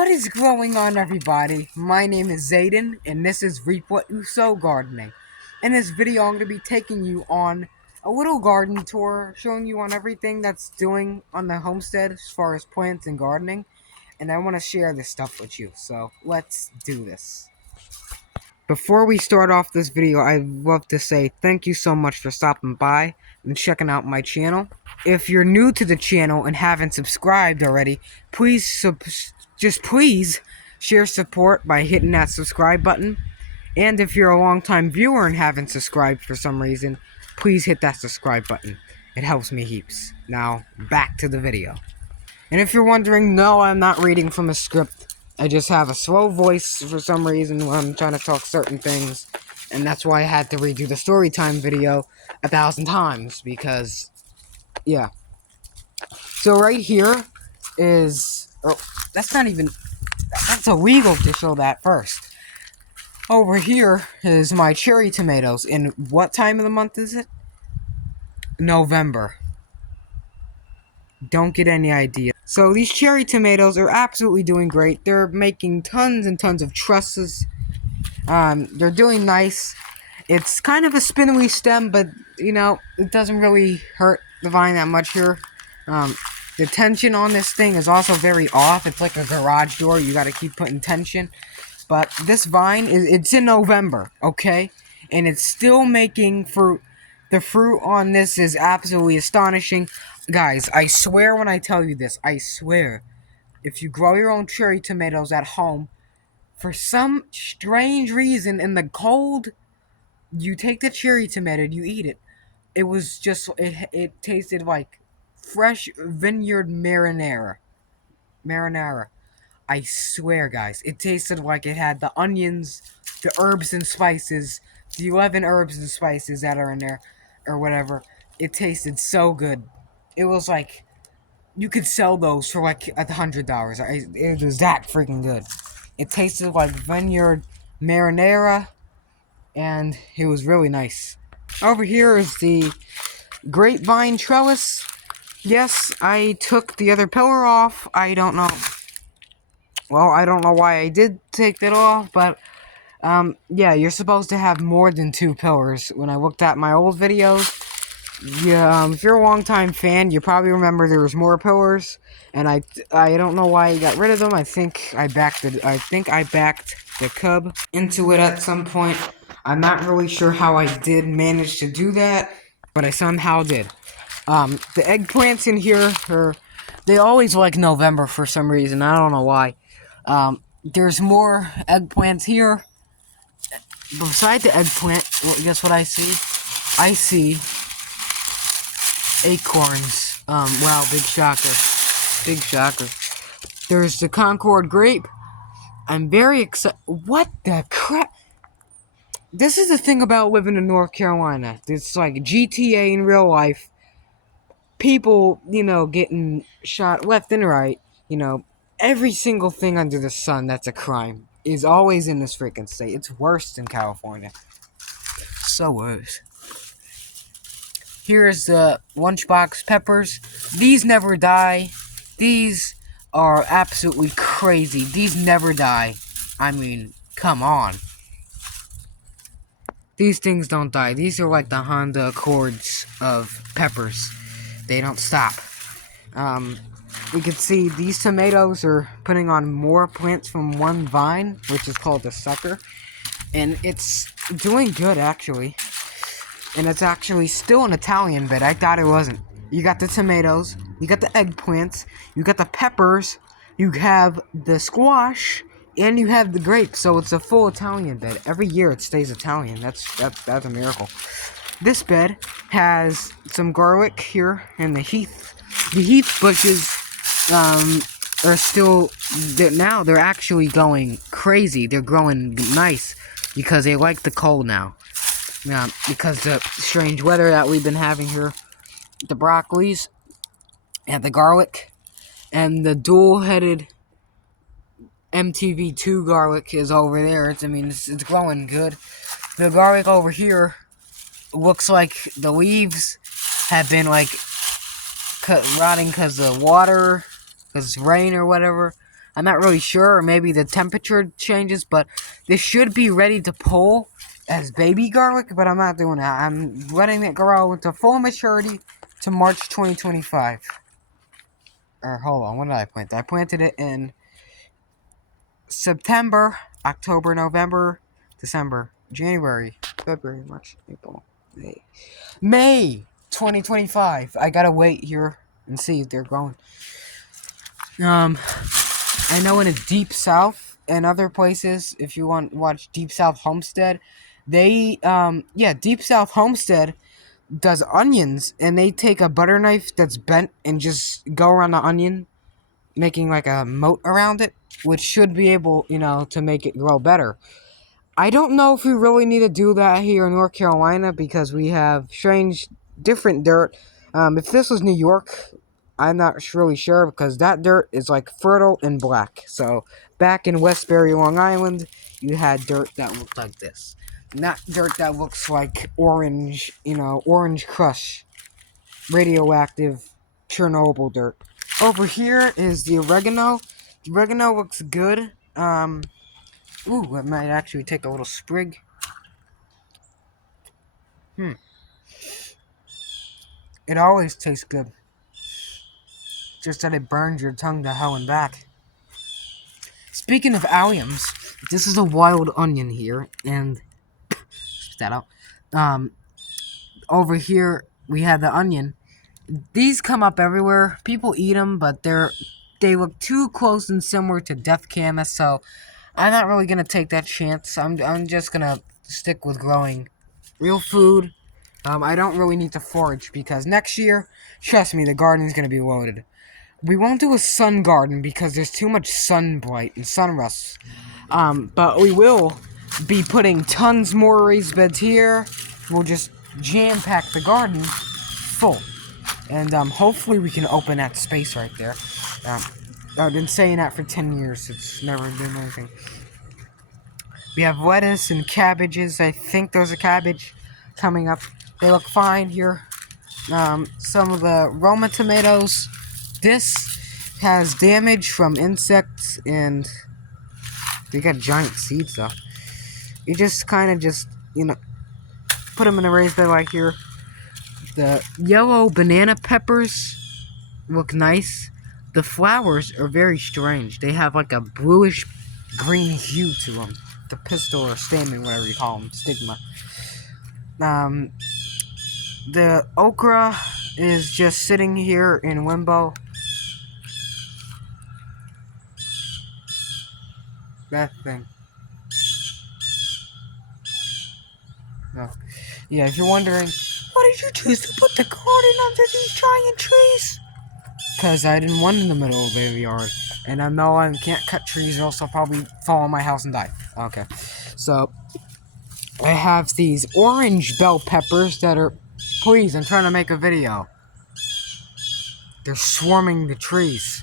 What is going on, everybody? My name is Zayden, and this is Reap What You Sow Gardening. In this video, I'm going to be taking you on a little garden tour, showing you on everything that's doing on the homestead as far as plants and gardening. And I want to share this stuff with you, so let's do this. Before we start off this video, I'd love to say thank you so much for stopping by and checking out my channel. If you're new to the channel and haven't subscribed already, please please share support by hitting that subscribe button. And if you're a long-time viewer and haven't subscribed for some reason, please hit that subscribe button. It helps me heaps. Now, back to the video. And if you're wondering, no, I'm not reading from a script. I just have a slow voice for some reason when I'm trying to talk certain things. And that's why I had to redo the story time video 1,000 times, because, yeah. So right here is, oh, that's illegal to show that first. Over here is my cherry tomatoes. And what time of the month is it? November. Don't get any idea. So these cherry tomatoes are absolutely doing great. They're making tons and tons of trusses. They're doing nice. It's kind of a spindly stem, but, you know, it doesn't really hurt the vine that much here. The tension on this thing is also very off. It's like a garage door. You gotta keep putting tension. But this vine, it's in November, okay? And it's still making fruit. The fruit on this is absolutely astonishing. Guys, I swear when I tell you this, I swear, if you grow your own cherry tomatoes at home, for some strange reason in the cold, you take the cherry tomato, you eat it. It was just, it tasted like fresh vineyard marinara. I swear, guys, it tasted like it had the onions, the herbs and spices, the 11 herbs and spices that are in there, or whatever. It tasted so good. It was like, you could sell those for like $100. It was that freaking good. It tasted like vineyard marinara, and it was really nice. Over here is the grapevine trellis. Yes, I took the other pillar off. I don't know why I did take that off, but yeah, you're supposed to have more than 2 pillars. When I looked at my old videos, yeah, if you're a long-time fan, you probably remember there was more pillars, and I don't know why I got rid of them. I think I backed the cub into it at some point. I'm not really sure how I did manage to do that, but I somehow did. The eggplants in here they always like November for some reason. I don't know why. There's more eggplants here. Beside the eggplant, well, guess what I see? I see acorns. Wow, big shocker. Big shocker. There's the Concord grape. I'm very excited. What the crap? This is the thing about living in North Carolina. It's like GTA in real life. People, you know, getting shot left and right. You know, every single thing under the sun that's a crime is always in this freaking state. It's worse than California. So worse. Here's the lunchbox peppers. These never die. These are absolutely crazy. These never die. I mean, come on. These things don't die. These are like the Honda Accords of peppers. They don't stop. We can see these tomatoes are putting on more plants from one vine, which is called a sucker. And it's doing good, actually. And it's actually still an Italian bed. I thought it wasn't. You got the tomatoes, you got the eggplants, you got the peppers, you have the squash, and you have the grapes. So it's a full Italian bed. Every year it stays Italian. That's a miracle. This bed has some garlic here and the heath. The heath bushes are still, now they're actually going crazy. They're growing nice because they like the cold now. Yeah, because the strange weather that we've been having here. The broccolis and the garlic and the dual-headed MTV2 garlic is over there. It's growing good. The garlic over here looks like the leaves have been like rotting because of water, because it's rain or whatever. I'm not really sure, or maybe the temperature changes, but this should be ready to pull as baby garlic, but I'm not doing that. I'm letting it grow into full maturity to March 2025. Or hold on, when did I plant it? I planted it in September, October, November, December, January, February, March, April, May 2025. I gotta wait here and see if they're growing. I know in the Deep South and other places, if you want to watch Deep South Homestead, they, Deep South Homestead does onions, and they take a butter knife that's bent and just go around the onion, making like a moat around it, which should be able, to make it grow better. I don't know if we really need to do that here in North Carolina because we have strange, different dirt. If this was New York, I'm not really sure because that dirt is like fertile and black. So back in Westbury, Long Island, you had dirt that looked like this. Not dirt that looks like orange, orange crush, radioactive Chernobyl dirt. Over here is the oregano. The oregano looks good. Ooh, I might actually take a little sprig. It always tastes good. Just that it burns your tongue to hell and back. Speaking of alliums, this is a wild onion here, and spit that out. Over here we have the onion. These come up everywhere. People eat them, but they look too close and similar to Death Camas, so I'm not really gonna take that chance. I'm just gonna stick with growing real food. I don't really need to forage because next year, trust me, the garden's gonna be loaded. We won't do a sun garden because there's too much sun blight and sun rust. But we will be putting tons more raised beds here. We'll just jam-pack the garden full. And hopefully we can open that space right there. I've been saying that for 10 years. It's never been anything. We have lettuce and cabbages. I think there's a cabbage coming up. They look fine here. Some of the Roma tomatoes. This has damage from insects, and they got giant seeds though. You just kind of put them in a raised bed like here. The yellow banana peppers look nice. The flowers are very strange. They have like a bluish green hue to them. The pistil or stamen, whatever you call them, stigma. The okra is just sitting here in limbo. That thing. No. Yeah, if you're wondering, why did you choose to put the garden under these giant trees? Because I didn't want in the middle of a yard. And I know I can't cut trees or else I'll probably fall on my house and die. Okay. So, I have these orange bell peppers that are... Please, I'm trying to make a video. They're swarming the trees.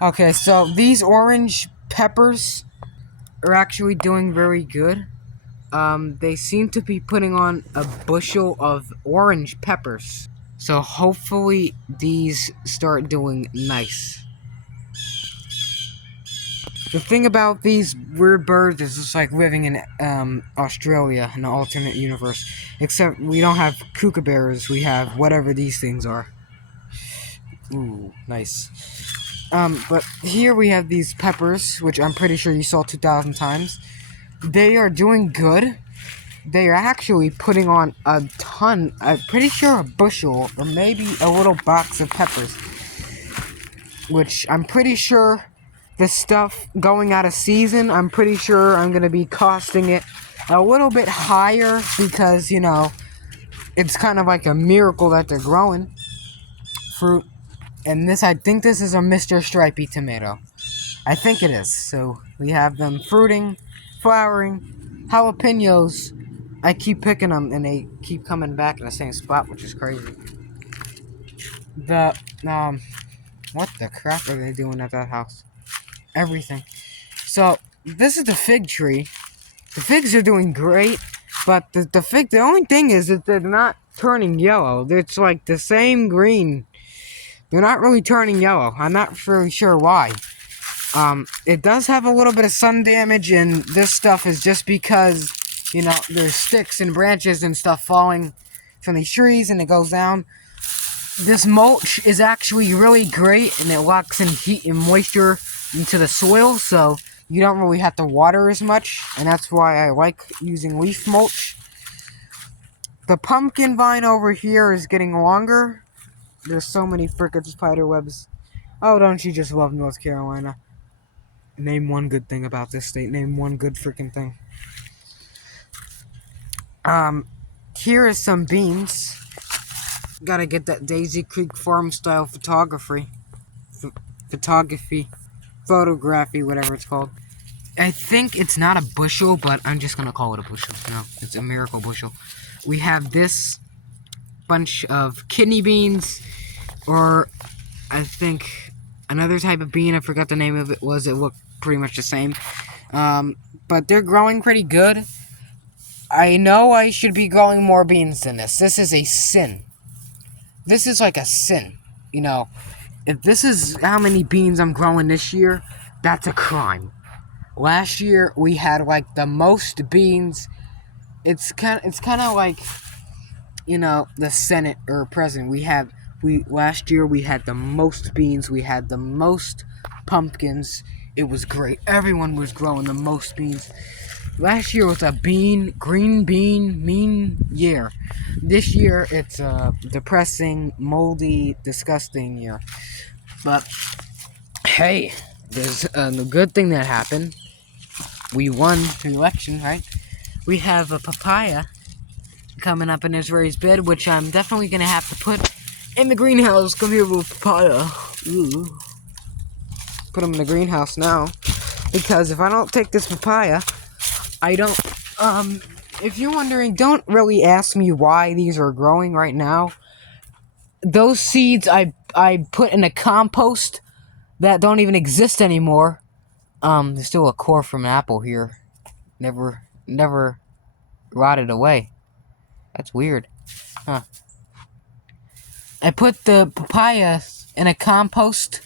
Okay, so these orange peppers are actually doing very good. They seem to be putting on a bushel of orange peppers. So hopefully these start doing nice. The thing about these weird birds is it's like living in Australia, in an alternate universe. Except we don't have kookaburras, we have whatever these things are. Ooh, nice. But here we have these peppers, which I'm pretty sure you saw 2,000 times. They are doing good. They are actually putting on a ton, I'm pretty sure a bushel, or maybe a little box of peppers. Which I'm pretty sure the stuff going out of season, I'm pretty sure I'm going to be costing it a little bit higher because, it's kind of like a miracle that they're growing fruit. And I think this is a Mr. Stripey tomato. I think it is. So we have them fruiting, flowering, jalapenos. I keep picking them and they keep coming back in the same spot, which is crazy. What the crap are they doing at that house? Everything. So this is the fig tree. The figs are doing great, but the only thing is that they're not turning yellow. It's like the same green. they're not really turning yellow. I'm not really sure why. It does have a little bit of sun damage, and this stuff is just because, you know, there's sticks and branches and stuff falling from these trees, and it goes down. This mulch is actually really great, and it locks in heat and moisture into the soil, so you don't really have to water as much, and that's why I like using leaf mulch. The pumpkin vine over here is getting longer. There's so many frickin' spider webs. Oh, don't you just love North Carolina? Name one good thing about this state. Name one good freaking thing. Here is some beans. Gotta get that Daisy Creek Farm style photography, whatever it's called. I think it's not a bushel, but I'm just gonna call it a bushel. No, it's a miracle bushel. We have this bunch of kidney beans, or I think another type of bean. I forgot the name of it was. It looked pretty much the same. But they're growing pretty good. I know I should be growing more beans than this. This is a sin. This is like a sin. You know, if this is how many beans I'm growing this year, that's a crime. Last year we had like the most beans. It's kind of like, you know, the Senate or president. Last year we had the most beans. We had the most pumpkins. It was great. Everyone was growing the most beans. Last year was a green bean mean year. This year it's a depressing, moldy, disgusting year. But hey, there's a good thing that happened. We won the election, right? We have a papaya coming up in his raised bed, which I'm definitely gonna have to put in the greenhouse. Come here, little papaya. Ooh. Put them in the greenhouse now, because if I don't take this papaya, I don't. If you're wondering, don't really ask me why these are growing right now. Those seeds I put in a compost that don't even exist anymore. There's still a core from an apple here. Never rotted away. That's weird. Huh. I put the papaya in a compost.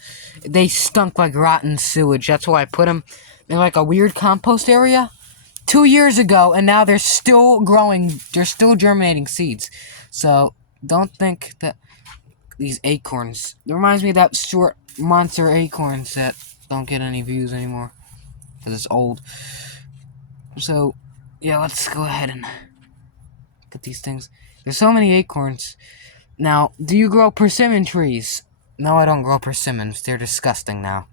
They stunk like rotten sewage. That's why I put them in like a weird compost area 2 years ago, and now they're still growing. They're still germinating seeds. So don't think that these acorns. It reminds me of that short monster acorns that don't get any views anymore because it's old. So yeah, let's go ahead and get these things. There's so many acorns. Now, do you grow persimmon trees? No, I don't grow persimmons. They're disgusting now.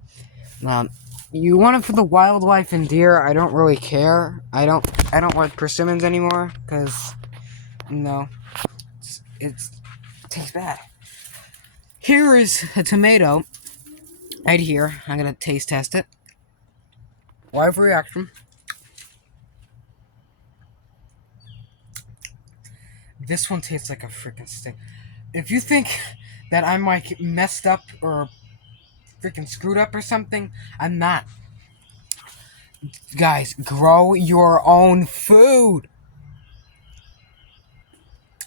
You want it for the wildlife and deer. I don't really care. I don't like persimmons anymore because, no, it tastes bad. Here is a tomato right here. I'm gonna taste test it. Live reaction. This one tastes like a freaking stick. If you think that I'm like messed up or freaking screwed up or something, I'm not. Guys, grow your own food.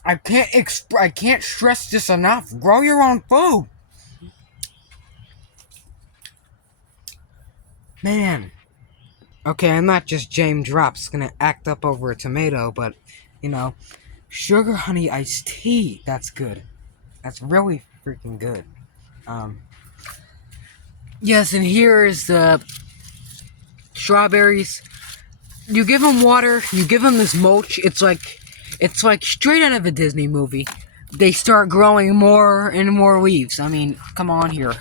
I can't stress this enough. Grow your own food. Man. Okay, I'm not just James Drops gonna act up over a tomato, but, you know, sugar honey iced tea. That's good. That's really freaking good. Yes, and here is the strawberries. You give them water, you give them this mulch. It's like straight out of a Disney movie. They start growing more and more leaves. I mean, come on here.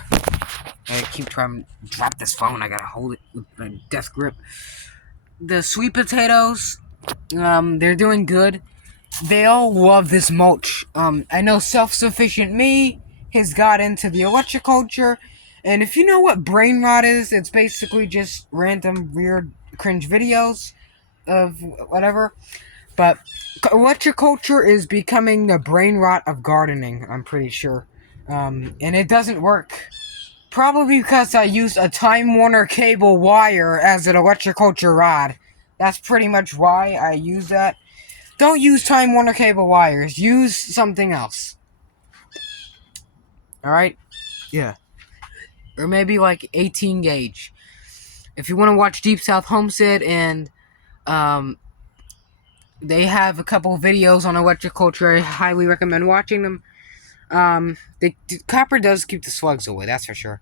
I keep trying to drop this phone. I gotta hold it with a death grip. The sweet potatoes, they're doing good. They all love this mulch. I know Self-Sufficient Me has got into the electroculture. And if you know what brain rot is, it's basically just random, weird, cringe videos of whatever. But electroculture is becoming the brain rot of gardening, I'm pretty sure. And it doesn't work. Probably because I used a Time Warner cable wire as an electroculture rod. That's pretty much why I use that. Don't use Time Warner cable wires. Use something else. Alright? Yeah. Or maybe like 18 gauge. If you want to watch Deep South Homestead, and they have a couple of videos on electric culture, I highly recommend watching them. The copper does keep the slugs away, that's for sure.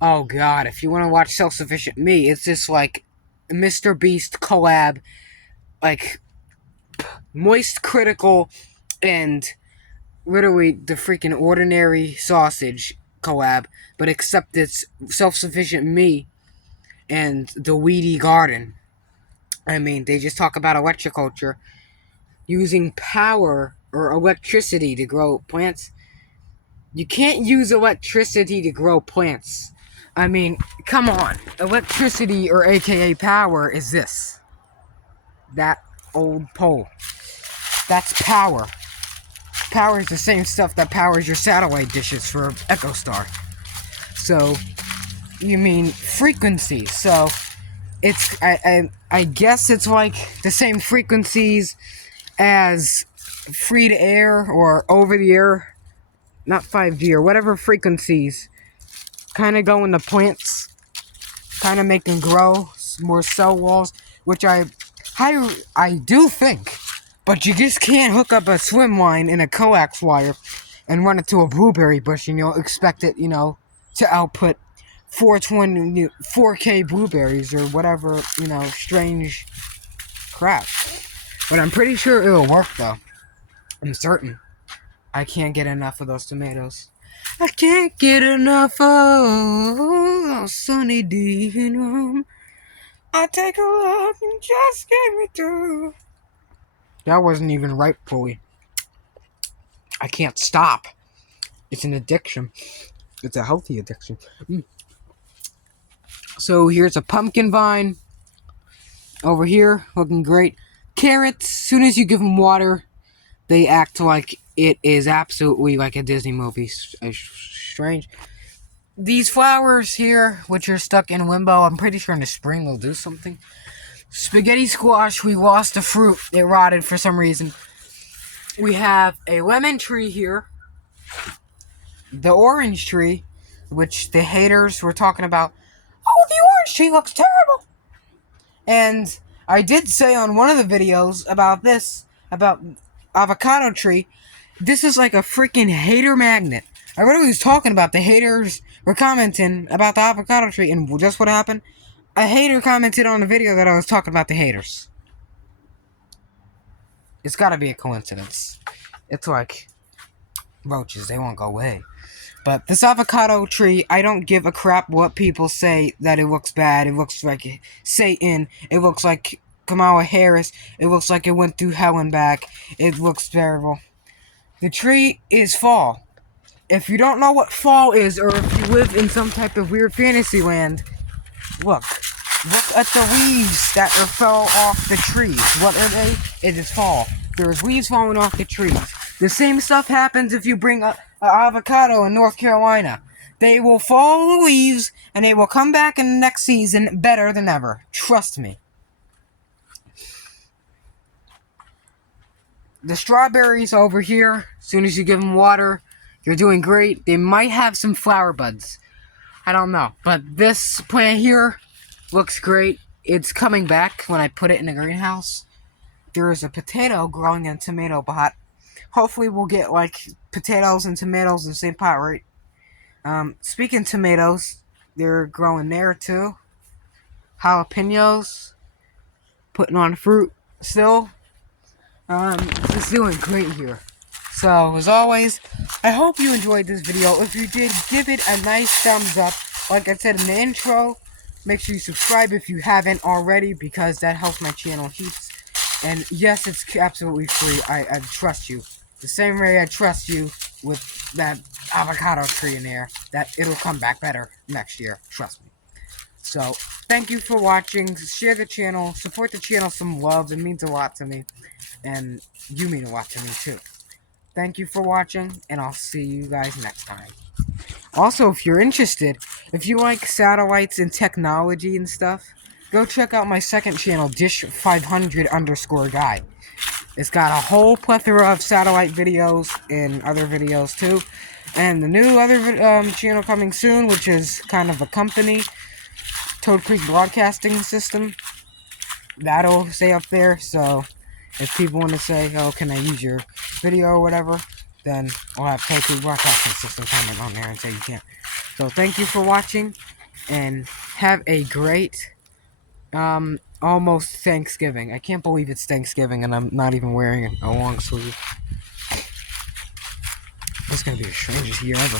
Oh god, if you want to watch Self-Sufficient Me, it's just like Mr. Beast collab, like Moist Critical and literally the freaking Ordinary Sausage collab, but except it's Self-Sufficient Me and the Weedy Garden. I mean, they just talk about electroculture, using power or electricity to grow plants. You can't use electricity to grow plants. I mean, come on. Electricity, or aka power, is this. That old pole. That's power. Power is the same stuff that powers your satellite dishes for EchoStar. So, you mean frequencies. So, it's, I guess it's like the same frequencies as free to air or over the air, not 5G, or whatever frequencies kind of go into plants, kind of make them grow more cell walls, which I do think, but you just can't hook up a swim line in a coax wire and run it to a blueberry bush and you'll expect it, to output 4K blueberries or whatever, strange crap. But I'm pretty sure it'll work, though. I'm certain. I can't get enough of those tomatoes. I can't get enough of Sunny D in room. I take a look and just get me through. That wasn't even right fully. I can't stop. It's an addiction. It's a healthy addiction. So here's a pumpkin vine. Over here, looking great. Carrots, soon as you give them water, they act like it is absolutely like a Disney movie. Strange. These flowers here, which are stuck in limbo, I'm pretty sure in the spring they'll do something. Spaghetti squash, we lost the fruit. It rotted for some reason. We have a lemon tree here. The orange tree, which the haters were talking about. Oh, the orange tree looks terrible. And I did say on one of the videos about this, about avocado tree, this is like a freaking hater magnet. I really was talking about the haters were commenting about the avocado tree, and just what happened? A hater commented on the video that I was talking about the haters. It's gotta be a coincidence. It's like roaches, they won't go away. But this avocado tree, I don't give a crap what people say that it looks bad. It looks like Satan. It looks like Kamala Harris. It looks like it went through hell and back. It looks terrible. The tree is fall. If you don't know what fall is, or if you live in some type of weird fantasy land, look at the leaves that fell off the trees. What are they? It is fall. There's leaves falling off the trees. The same stuff happens if you bring an avocado in North Carolina. They will fall the leaves, and they will come back in the next season better than ever. Trust me. The strawberries over here, as soon as you give them water, you're doing great. They might have some flower buds. I don't know. But this plant here looks great. It's coming back when I put it in the greenhouse. There is a potato growing in a tomato pot. Hopefully we'll get like potatoes and tomatoes in the same pot, right? Speaking of tomatoes, they're growing there too. Jalapenos, putting on fruit still. It's doing great here. So, as always, I hope you enjoyed this video. If you did, give it a nice thumbs up. Like I said in the intro, make sure you subscribe if you haven't already, because that helps my channel heaps. And yes, it's absolutely free. I trust you. The same way I trust you with that avocado tree in there, that it'll come back better next year. Trust me. So, thank you for watching. Share the channel. Support the channel some love. It means a lot to me. And you mean a lot to me, too. Thank you for watching, and I'll see you guys next time. Also, if you're interested, if you like satellites and technology and stuff, go check out my second channel, Dish500_guy. It's got a whole plethora of satellite videos and other videos, too. And the new other channel coming soon, which is kind of a company, Toad Creek Broadcasting System, that'll stay up there. So if people want to say, oh, can I use your video or whatever, then I'll have Toad Creek Broadcasting System comment on there and say you can't. So thank you for watching, and have a great almost Thanksgiving. I can't believe it's Thanksgiving and I'm not even wearing a long sleeve. It's gonna be the strangest year ever.